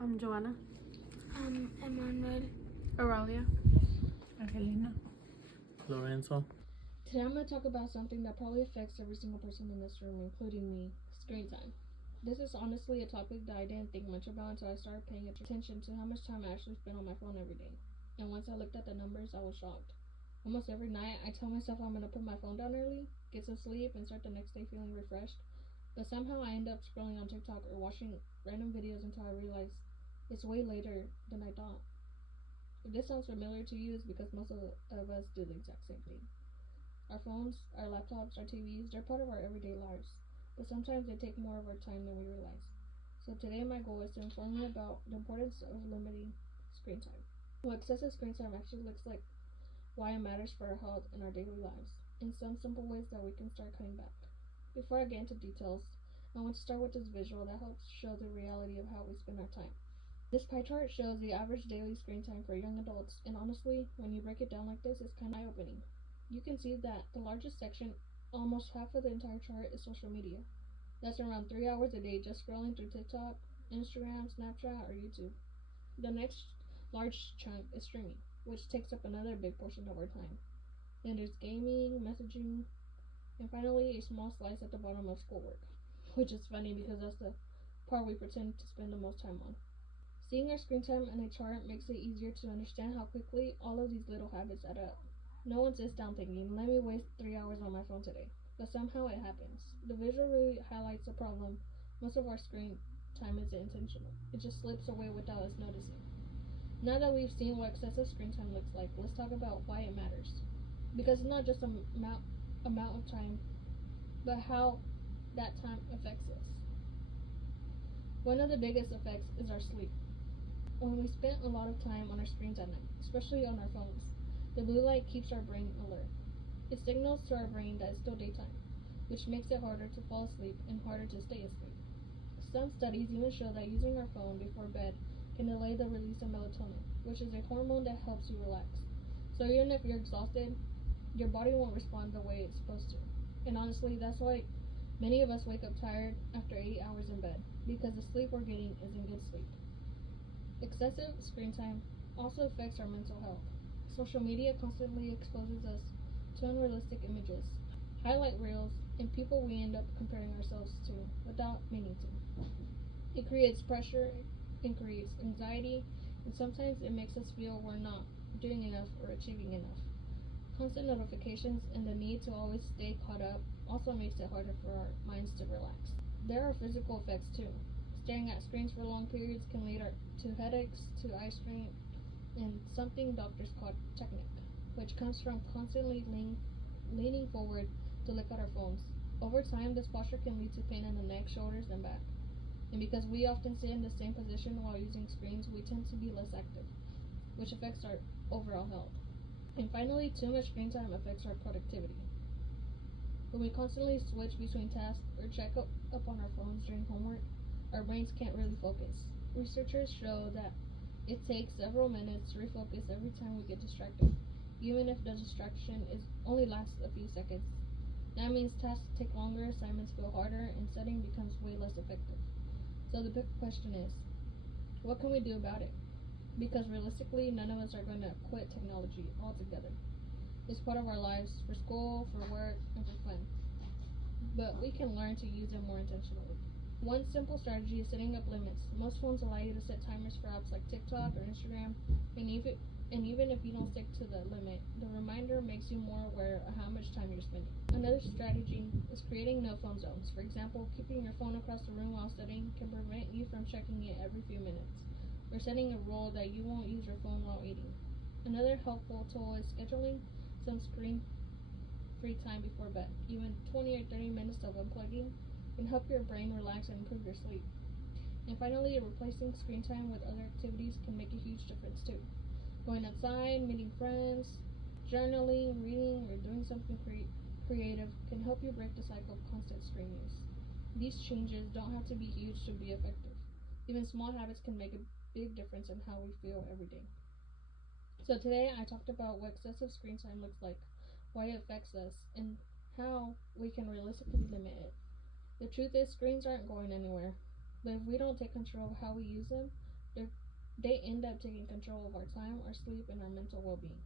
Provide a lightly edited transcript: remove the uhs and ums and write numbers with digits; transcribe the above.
I'm Joanna. Emmanuel. Aurelia. Angelina. Lorenzo. Today I'm going to talk about something that probably affects every single person in this room, including me, screen time. This is honestly a topic that I didn't think much about until I started paying attention to how much time I actually spend on my phone every day. And once I looked at the numbers, I was shocked. Almost every night, I tell myself I'm going to put my phone down early, get some sleep, and start the next day feeling refreshed. But somehow I end up scrolling on TikTok or watching random videos until I realize it's way later than I thought. If this sounds familiar to you, it's because most of us do the exact same thing. Our phones, our laptops, our TVs, they're part of our everyday lives. But sometimes they take more of our time than we realize. So today my goal is to inform you about the importance of limiting screen time. What excessive screen time actually looks like, why it matters for our health and our daily lives, and some simple ways that we can start cutting back. Before I get into details, I want to start with this visual that helps show the reality of how we spend our time. This pie chart shows the average daily screen time for young adults, and honestly, when you break it down like this, it's kind of eye-opening. You can see that the largest section, almost half of the entire chart, is social media. That's around 3 hours a day just scrolling through TikTok, Instagram, Snapchat, or YouTube. The next large chunk is streaming, which takes up another big portion of our time. Then there's gaming, messaging, and finally a small slice at the bottom of schoolwork, which is funny because that's the part we pretend to spend the most time on. Seeing our screen time in a chart makes it easier to understand how quickly all of these little habits add up. No one sits down thinking, let me waste 3 hours on my phone today. But somehow it happens. The visual really highlights the problem. Most of our screen time isn't intentional. It just slips away without us noticing. Now that we've seen what excessive screen time looks like, let's talk about why it matters. Because it's not just amount of time, but how that time affects us. One of the biggest effects is our sleep. When we spend a lot of time on our screens at night, especially on our phones, the blue light keeps our brain alert. It signals to our brain that it's still daytime, which makes it harder to fall asleep and harder to stay asleep. Some studies even show that using our phone before bed can delay the release of melatonin, which is a hormone that helps you relax. So even if you're exhausted, your body won't respond the way it's supposed to. And honestly, that's why many of us wake up tired after 8 hours in bed, because the sleep we're getting isn't good sleep. Excessive screen time also affects our mental health. Social media constantly exposes us to unrealistic images, highlight reels, and people we end up comparing ourselves to without meaning to. It creates pressure, it creates anxiety, and sometimes it makes us feel we're not doing enough or achieving enough. Constant notifications and the need to always stay caught up also makes it harder for our minds to relax. There are physical effects too. Staring at screens for long periods can lead to headaches, to eye strain, and something doctors call technique, which comes from constantly leaning forward to look at our phones. Over time, this posture can lead to pain in the neck, shoulders, and back. And because we often sit in the same position while using screens, we tend to be less active, which affects our overall health. And finally, too much screen time affects our productivity. When we constantly switch between tasks or check up on our phones during homework, our brains can't really focus. Researchers show that it takes several minutes to refocus every time we get distracted, even if the distraction only lasts a few seconds. That means tasks take longer, assignments feel harder, and studying becomes way less effective. So the big question is, what can we do about it? Because realistically, none of us are going to quit technology altogether. It's part of our lives, for school, for work, and for fun. But we can learn to use it more intentionally. One simple strategy is setting up limits. Most phones allow you to set timers for apps like TikTok or Instagram, and even if you don't stick to the limit, the reminder makes you more aware of how much time you're spending. Another strategy is creating no phone zones. For example, keeping your phone across the room while studying can prevent you from checking it every few minutes, or setting a rule that you won't use your phone while eating. Another helpful tool is scheduling some screen-free time before bed. Even 20 or 30 minutes of unplugging can help your brain relax and improve your sleep. And finally, replacing screen time with other activities can make a huge difference too. Going outside, meeting friends, journaling, reading, or doing something creative can help you break the cycle of constant screen use. These changes don't have to be huge to be effective. Even small habits can make a big difference in how we feel every day. So today I talked about what excessive screen time looks like, why it affects us, and how we can realistically limit it. The truth is, screens aren't going anywhere, but if we don't take control of how we use them, they end up taking control of our time, our sleep, and our mental well-being.